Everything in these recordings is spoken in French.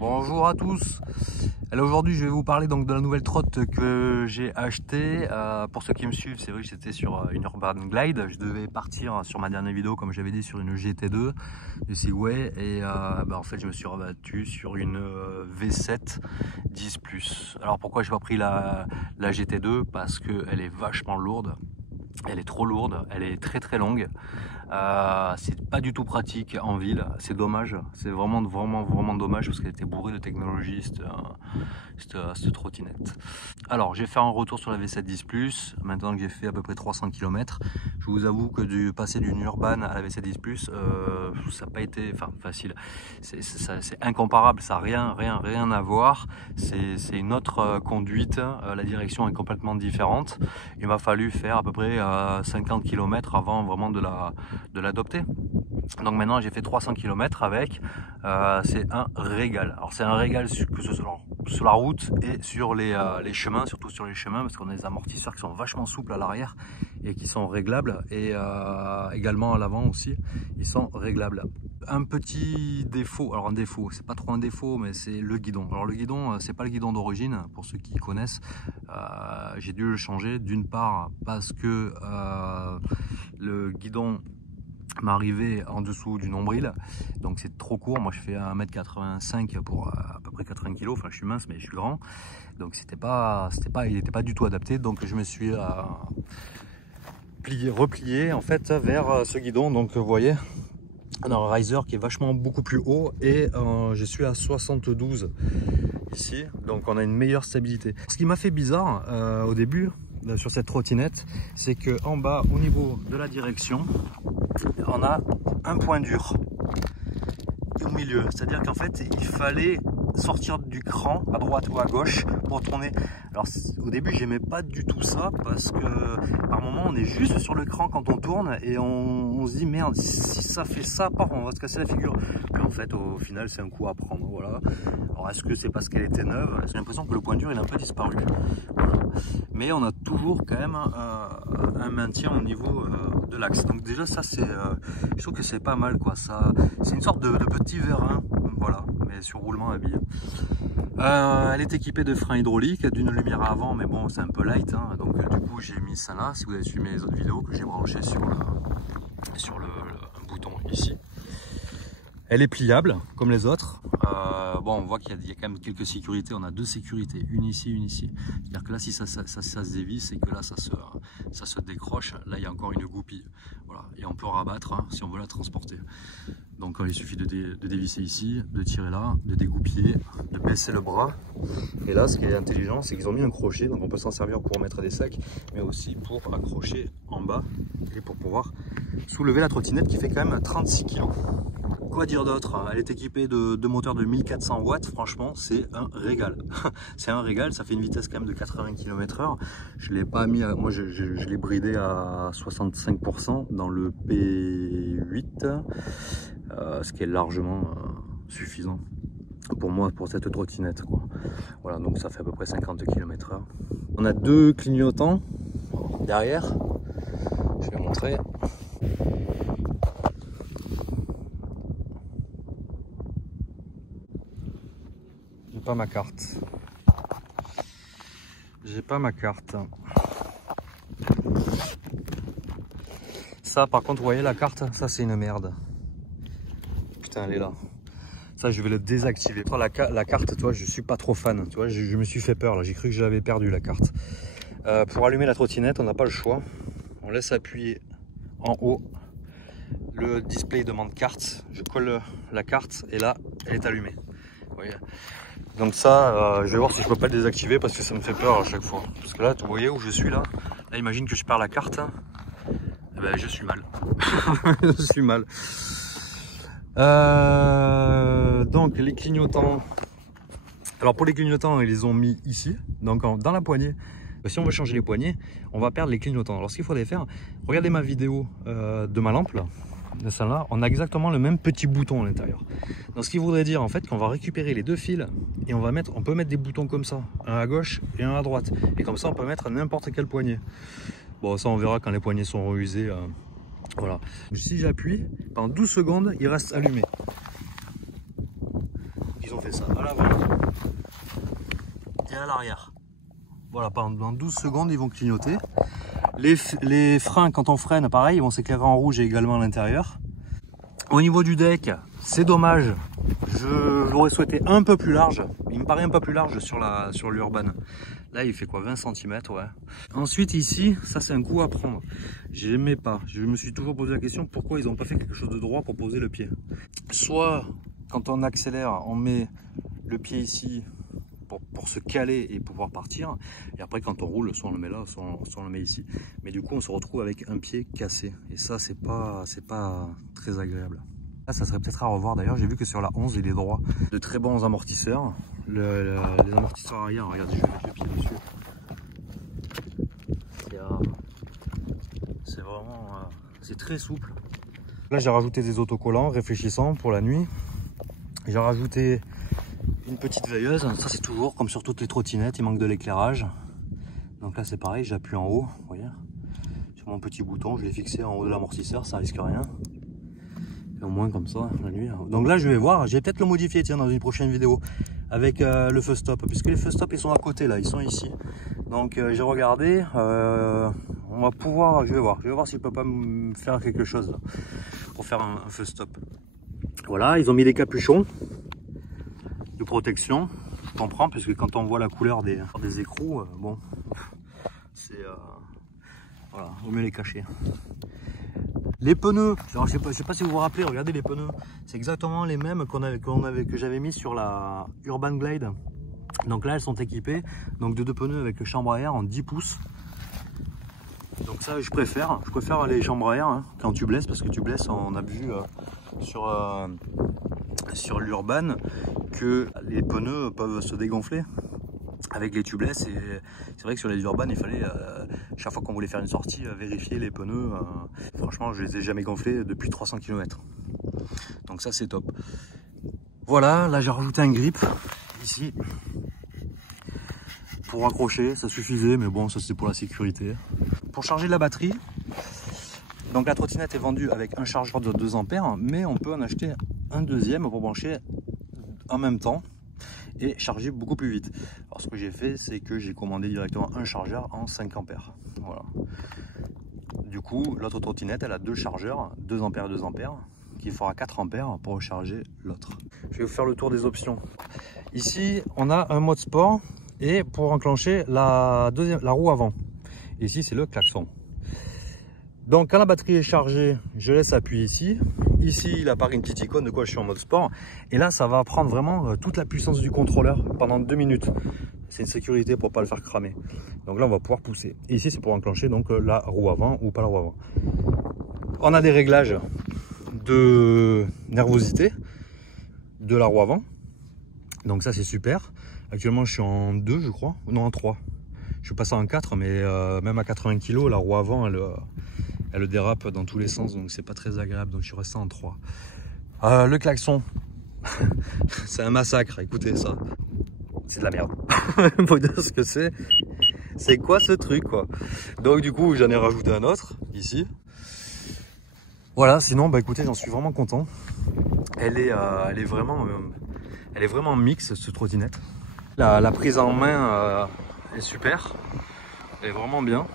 Bonjour à tous. Alors aujourd'hui je vais vous parler donc de la nouvelle trotte que j'ai achetée. Pour ceux qui me suivent, c'est vrai que j'étais sur une Urban Glide. Je devais partir sur ma dernière vidéo, comme j'avais dit, sur une GT2 de Segway. Et en fait je me suis rabattu sur une V7 10+. Alors pourquoi j'ai pas pris la GT2? Parce qu'elle est vachement lourde. Elle est trop lourde, elle est très longue. C'est pas du tout pratique en ville, c'est dommage, c'est vraiment dommage parce qu'elle était bourrée de technologie cette trottinette. Alors j'ai fait un retour sur la V7 10+, maintenant que j'ai fait à peu près 300 km. Je vous avoue que passer d'une Urban à la V7 10+, ça n'a pas été facile, c'est incomparable, ça n'a rien à voir, c'est une autre conduite, la direction est complètement différente. Il m'a fallu faire à peu près 50 km avant vraiment de l'adopter. Donc maintenant j'ai fait 300 km avec, c'est un régal. Alors c'est un régal que ce soit sur la route et sur les chemins, surtout sur les chemins, parce qu'on a des amortisseurs qui sont vachement souples à l'arrière et qui sont réglables, et également à l'avant aussi, ils sont réglables. Un petit défaut, alors un défaut, c'est pas trop un défaut, mais c'est le guidon. Alors le guidon, c'est pas le guidon d'origine, pour ceux qui connaissent. J'ai dû le changer, d'une part parce que le guidon m'arrivait en dessous du nombril, donc c'est trop court. Moi je fais 1m85 pour à peu près 80 kg, enfin je suis mince mais je suis grand, donc il n'était pas du tout adapté. Donc je me suis replié en fait vers ce guidon. Donc vous voyez, on a un riser qui est vachement beaucoup plus haut, et je suis à 72 ici, donc on a une meilleure stabilité. Ce qui m'a fait bizarre au début sur cette trottinette, c'est que en bas, au niveau de la direction, on a un point dur au milieu, c'est à dire qu'en fait il fallait sortir du cran à droite ou à gauche pour tourner. Alors au début j'aimais pas du tout ça, parce que par moment on est juste sur le cran quand on tourne et on se dit merde, si ça fait ça, on va se casser la figure. Mais en fait au final c'est un coup à prendre, voilà. Alors est-ce que c'est parce qu'elle était neuve? J'ai l'impression que le point dur il a un peu disparu, voilà. Mais on a toujours quand même un maintien au niveau de l'axe. Donc déjà ça c'est, je trouve que c'est pas mal quoi. Ça, c'est une sorte de petit vérin, voilà, mais sur roulement à billes. Elle est équipée de freins hydrauliques, d'une lumière à avant, mais bon c'est un peu light, hein, donc du coup j'ai mis ça là. Si vous avez suivi mes autres vidéos, que j'ai branché sur le bouton ici. Elle est pliable comme les autres. Bon, on voit qu'il y a quand même quelques sécurités. On a deux sécurités, une ici, une ici. C'est-à-dire que là, si ça se dévisse et que là, ça se décroche, là, il y a encore une goupille. Voilà. Et on peut rabattre hein, si on veut la transporter. Donc, il suffit de dévisser ici, de tirer là, de dégoupiller, de baisser le bras. Et là, ce qui est intelligent, c'est qu'ils ont mis un crochet. Donc, on peut s'en servir pour mettre des sacs, mais aussi pour accrocher en bas et pour pouvoir soulever la trottinette qui fait quand même 36 kg. Quoi dire d'autre? Elle est équipée de moteurs de 1400 watts, franchement c'est un régal. C'est un régal, ça fait une vitesse quand même de 80 km/h. Je l'ai pas mis, moi je l'ai bridé à 65% dans le P8, ce qui est largement suffisant pour moi, pour cette trottinette quoi. Voilà, donc ça fait à peu près 50 km/h. On a deux clignotants derrière, je vais montrer. Pas ma carte. J'ai pas ma carte. Ça par contre, vous voyez la carte, ça c'est une merde. Putain, elle est là. Ça je vais le désactiver. La carte, toi, je suis pas trop fan. Tu vois, je me suis fait peur là. J'ai cru que j'avais perdu la carte. Pour allumer la trottinette, on n'a pas le choix. On laisse appuyer en haut. Le display demande carte. Je colle la carte et là, elle est allumée. Vous voyez. Donc ça, je vais voir si je peux pas le désactiver, parce que ça me fait peur à chaque fois. Parce que là, vous voyez où je suis là. Là, imagine que je perds la carte. Eh ben, je suis mal. Je suis mal. Donc les clignotants. Alors pour les clignotants, ils les ont mis ici, donc dans la poignée. Si on veut changer les poignées, on va perdre les clignotants. Alors ce qu'il faudrait faire, regardez ma vidéo de ma lampe là. De celle-là, on a exactement le même petit bouton à l'intérieur. Donc ce qui voudrait dire en fait qu'on va récupérer les deux fils et on peut mettre des boutons comme ça, un à gauche et un à droite. Et comme ça on peut mettre n'importe quel poignet. Bon, ça on verra quand les poignets sont usés. Voilà. Si j'appuie, pendant 12 secondes, il reste allumé. ils ont fait ça à l'avant et à l'arrière. Voilà, pendant 12 secondes, ils vont clignoter. Les freins, quand on freine, pareil, ils vont s'éclairer en rouge et également à l'intérieur. Au niveau du deck, c'est dommage. Je l'aurais souhaité un peu plus large. Il me paraît un peu plus large sur l'Urban. Là, il fait quoi, 20 cm, ouais. Ensuite, ici, ça c'est un coup à prendre. J'aimais pas. Je me suis toujours posé la question pourquoi ils n'ont pas fait quelque chose de droit pour poser le pied. Soit, quand on accélère, on met le pied ici pour se caler et pouvoir partir. Et après, quand on roule, soit on le met là, soit on le met ici. Mais du coup, on se retrouve avec un pied cassé. Et ça, c'est pas très agréable. Là, ça serait peut-être à revoir. D'ailleurs, j'ai vu que sur la 11, il est droit. De très bons amortisseurs. Les amortisseurs arrière, regardez, je vais mettre le pied dessus. C'est vraiment... c'est très souple. Là, j'ai rajouté des autocollants réfléchissants pour la nuit. J'ai rajouté une petite veilleuse. Ça, c'est toujours comme sur toutes les trottinettes, il manque de l'éclairage. Donc là, c'est pareil, j'appuie en haut, vous voyez, sur mon petit bouton, je l'ai fixé en haut de l'amortisseur, ça risque rien. Et au moins comme ça, la nuit. Donc là, je vais voir, je vais peut-être le modifier, tiens, dans une prochaine vidéo, avec le feu stop, puisque les feux stop, ils sont à côté, là, ils sont ici. Donc j'ai regardé, on va pouvoir, je vais voir si je peux pas me faire quelque chose là, pour faire un feu stop. Voilà, ils ont mis des capuchons de protection, je comprends, parce que quand on voit la couleur des écrous, bon, c'est voilà, vaut mieux les cacher. Les pneus, alors je sais pas si vous vous rappelez, regardez les pneus, c'est exactement les mêmes que j'avais mis sur la Urban Glide. Donc là, elles sont équipées donc de 2 pneus avec chambre à air en 10 pouces. Donc ça, je préfère les chambres à air hein, quand tubeless, parce que tubeless, on a vu sur l'Urban que les pneus peuvent se dégonfler avec les tubeless. Et c'est vrai que sur les Urban, il fallait chaque fois qu'on voulait faire une sortie vérifier les pneus. Franchement, je les ai jamais gonflés depuis 300 km. Donc ça, c'est top. Voilà, là j'ai rajouté un grip ici pour accrocher, ça suffisait, mais bon, ça c'est pour la sécurité. Pour charger la batterie, donc la trottinette est vendue avec un chargeur de 2 ampères, mais on peut en acheter un deuxième pour brancher en même temps et charger beaucoup plus vite. Alors ce que j'ai fait, c'est que j'ai commandé directement un chargeur en 5 ampères. Voilà. Du coup, l'autre trottinette, elle a 2 chargeurs, 2 ampères et 2 ampères, qui fera 4 ampères pour recharger l'autre. Je vais vous faire le tour des options. Ici, on a un mode sport et pour enclencher la roue avant. Ici, c'est le klaxon. Donc, quand la batterie est chargée, je laisse appuyer ici. Ici, il apparaît une petite icône de quoi je suis en mode sport. Et là, ça va prendre vraiment toute la puissance du contrôleur pendant 2 minutes. C'est une sécurité pour ne pas le faire cramer. Donc là, on va pouvoir pousser. Et ici, c'est pour enclencher donc la roue avant ou pas la roue avant. On a des réglages de nervosité de la roue avant. Donc ça, c'est super. Actuellement, je suis en 2, je crois. Non, en 3. Je suis passé en 4, mais même à 80 kg, la roue avant, elle dérape dans tous les sens. Donc, c'est pas très agréable. Donc, je suis resté en 3. Le klaxon, c'est un massacre. Écoutez ça. C'est de la merde. Faut dire ce que c'est. C'est quoi ce truc, quoi? Donc, du coup, j'en ai rajouté un autre, ici. Voilà, sinon, bah écoutez, j'en suis vraiment content. Elle est vraiment mix, cette trottinette. La prise en main est super, elle est vraiment bien.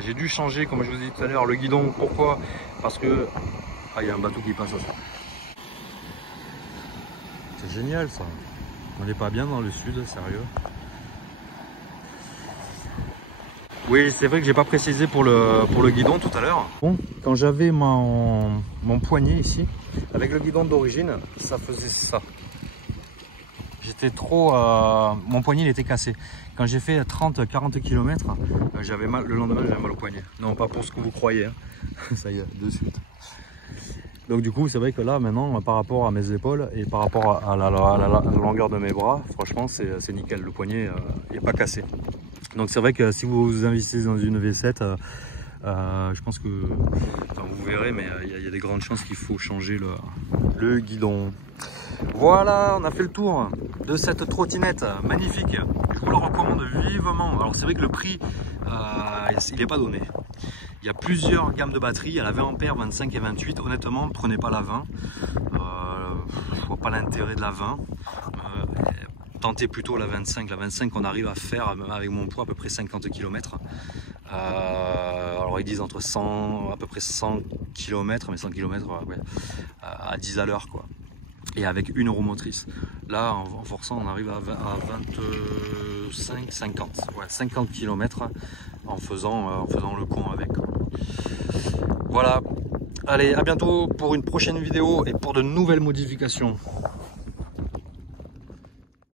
J'ai dû changer, comme je vous ai dit tout à l'heure, le guidon. Pourquoi? Parce que il y a un bateau qui passe aussi. C'est génial ça. On n'est pas bien dans le sud, sérieux. Oui, c'est vrai que j'ai pas précisé pour le guidon tout à l'heure. Bon, quand j'avais mon poignet ici, avec le guidon d'origine, ça faisait ça. J'étais trop... mon poignet il était cassé. Quand j'ai fait 30-40 km, j'avais mal, le lendemain j'avais mal au poignet. Non, pas pour ce que vous croyez. Hein. Ça y est, de suite. Donc du coup, c'est vrai que là, maintenant, par rapport à mes épaules et par rapport à la longueur de mes bras, franchement, c'est nickel. Le poignet n'est pas cassé. Donc c'est vrai que si vous investissez dans une V7, je pense que, enfin, vous verrez, mais il y a des grandes chances qu'il faut changer le guidon. Voilà, on a fait le tour de cette trottinette magnifique. Je vous le recommande vivement. Alors c'est vrai que le prix, il n'est pas donné. Il y a plusieurs gammes de batteries. Il y a la 20 ampères, 25 et 28. Honnêtement, prenez pas la 20. pas l'intérêt de la 20. Tentez plutôt la 25. La 25, on arrive à faire, même avec mon poids, à peu près 50 km. Alors ils disent entre 100, à peu près 100 km, mais 100 km ouais, à 10 à l'heure, quoi. Et avec une roue motrice. Là, en forçant, on arrive à 25, 50, ouais, 50 km en faisant le con avec, quoi. Voilà. Allez, à bientôt pour une prochaine vidéo et pour de nouvelles modifications.